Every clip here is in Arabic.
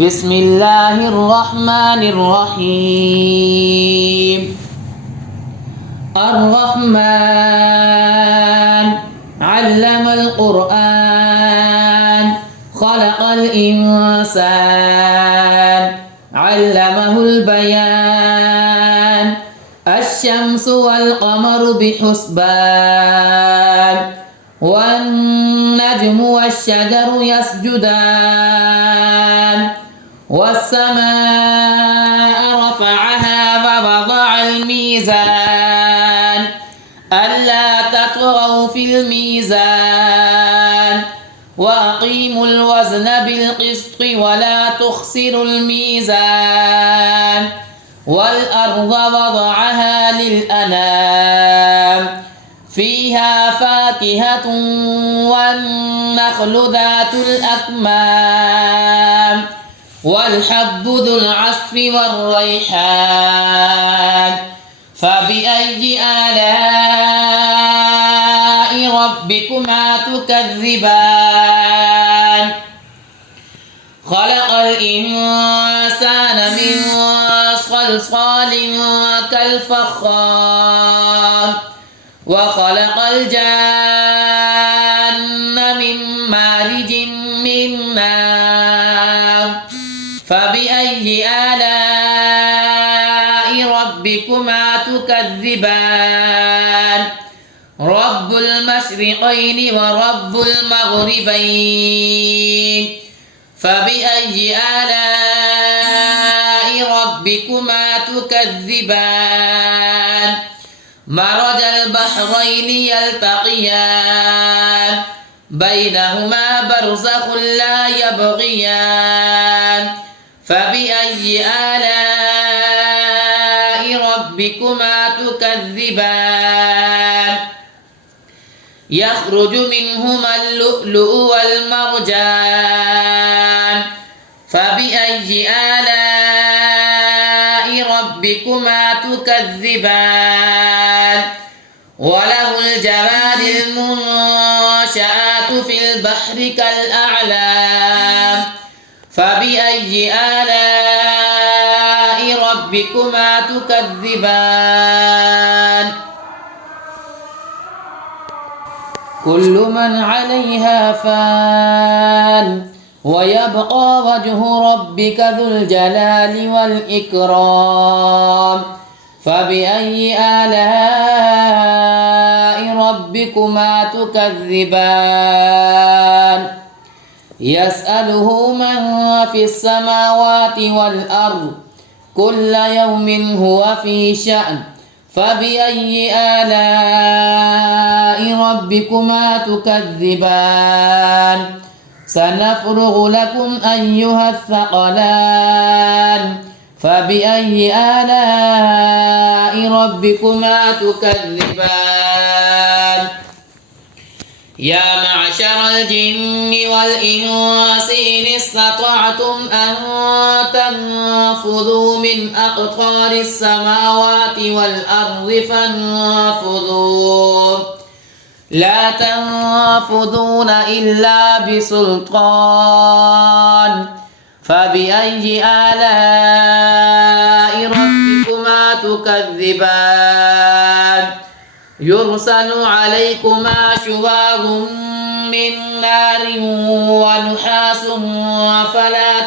بسم الله الرحمن الرحيم. الرحمن علم القرآن خلق الإنسان علمه البيان الشمس والقمر بحسبان والنجم والشجر يسجدان والسماء رفعها ووضع الميزان ألا تطغوا في الميزان وأقيموا الوزن بالقسط ولا تخسروا الميزان والأرض وضعها للأنام فيها فاكهة والنخل ذات الأكمام والحب ذو العصف والريحان فبأي آلاء ربكما تكذبان خلق الإنسان من صلصال كالفخار وخلق الجان من مارج من نار فبأي آلاء ربكما تكذبان رب المشرقين ورب المغربين فبأي آلاء ربكما تكذبان مرج البحرين يلتقيان بينهما برزخ لا يبغيان فبأي آلاء ربكما تكذبان يخرج منهما اللؤلؤ والمرجان فبأي آلاء ربكما تكذبان وله الجوار المنشآت في البحر كالأعلام فبأي آلاء ربكما تكذبان كل من عليها فان ويبقى وجه ربك ذو الجلال والإكرام فبأي آلاء ربكما تكذبان يسأله من في السماوات والأرض كل يوم هو في شأن فبأي آلاء ربكما تكذبان سنفرغ لكم أيها الثقلان فبأي آلاء ربكما تكذبان يا معشر الجن والإنس إن استطعتم أن تنفذوا من أقطار السماوات والأرض فانفذوا لا تنفذون إلا بسلطان فبأي آلاء ربكما تكذبان يرسل عليكما شواظ من نار ونحاس فلا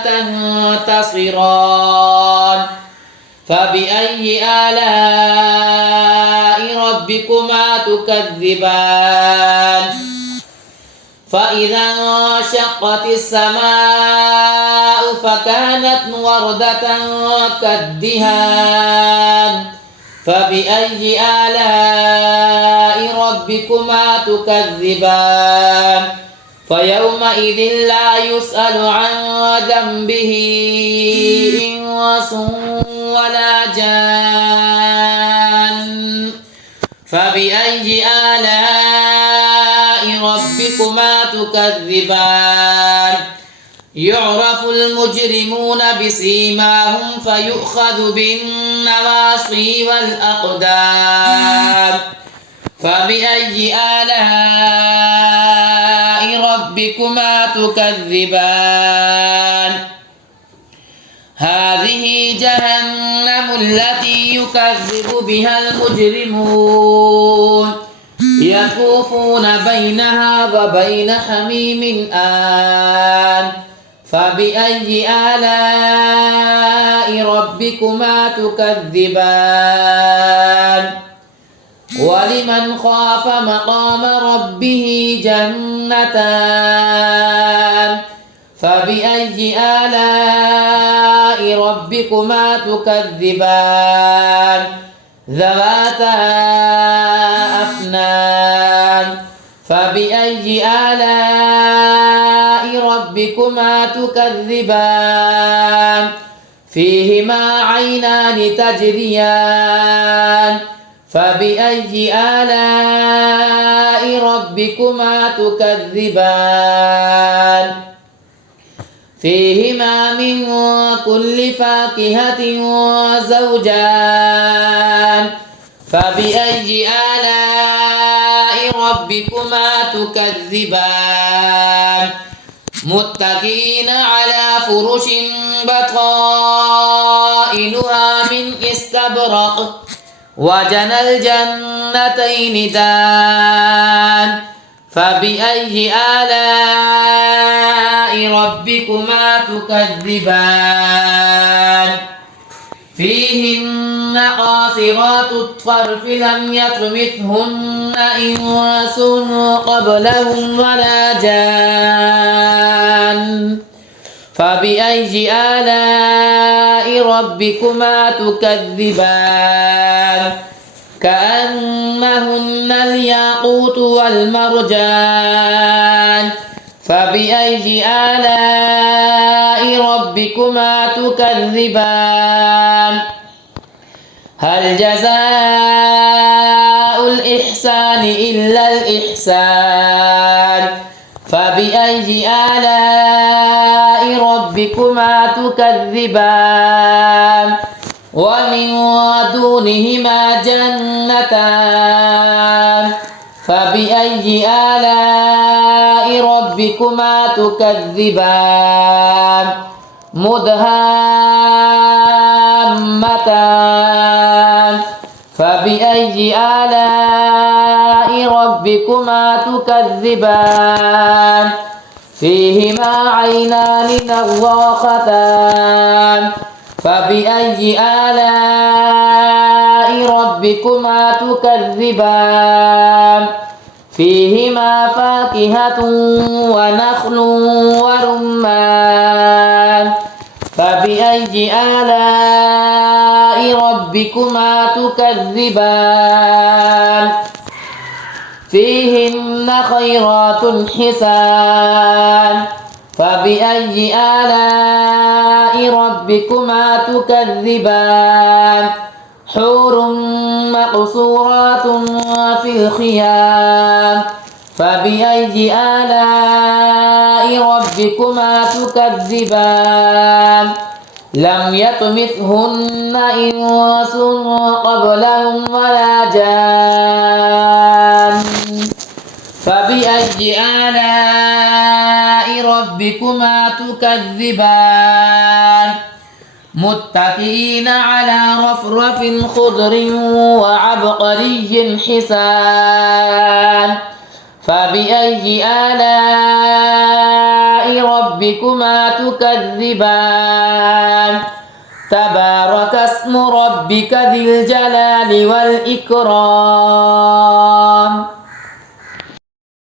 تنتصران فبأي آلاء ربكما تكذبان فإذا انشقت السماء فكانت وردة كالدهان فبأي آلاء ربكما تكذبان فيومئذ لا يسأل عن ذنبه إنس ولا جان فبأي آلاء ربكما تكذبان يعرف المجرمون بسيماهم فيؤخذ بالنواصي والأقدام فبأي آلاء ربكما تكذبان جهنم التي يكذب بها المجرمون يطوفون بينها وبين حميم آن فبأي آلاء ربكما تكذبان ولمن خاف مقام ربه جنتان فبأي آلاء ربكما تكذبان ذواتا أفنان فبأي آلاء ربكما تكذبان فيهما عينان تجريان فبأي آلاء ربكما تكذبان فيهما من كل فاكهة زوجان فبأي آلاء ربكما تكذبان متكئين على فرش بطائنها من استبرق وجنى الجنتين دان فبأي آلاء ربكما تكذبان فيهن قاصرات الطرف لم يطمثهن إنس قبلهم ولا جان فبأي آلاء ربكما تكذبان كأنهن الياقوت والمرجان فبأي آلاء ربكما تكذبان هل جزاء الإحسان إلا الإحسان فبأي آلاء ربكما تكذبان ومن دونهما جنتان فبأي آلاء ربكما تكذبان مدهامتان فبأي آلاء ربكما تكذبان فيهما عينان نضاختان فبأي آلاء ربكما تكذبان فيهما فاكهة ونخل ورمان فبأي آلاء ربكما تكذبان فيهن خيرات حسان فبأي آلاء ربكما تكذبان حور مقصورات في الخيام فبأي آلاء ربكما تكذبان لم يطمثهن إنس قبلهم ولا جان فبأي آلاء ربكما تكذبان متكئين على رفرف خضر وعبقري حسان فبأي آلاء ربكما تكذبان تبارك اسم ربك ذي الجلال والإكرام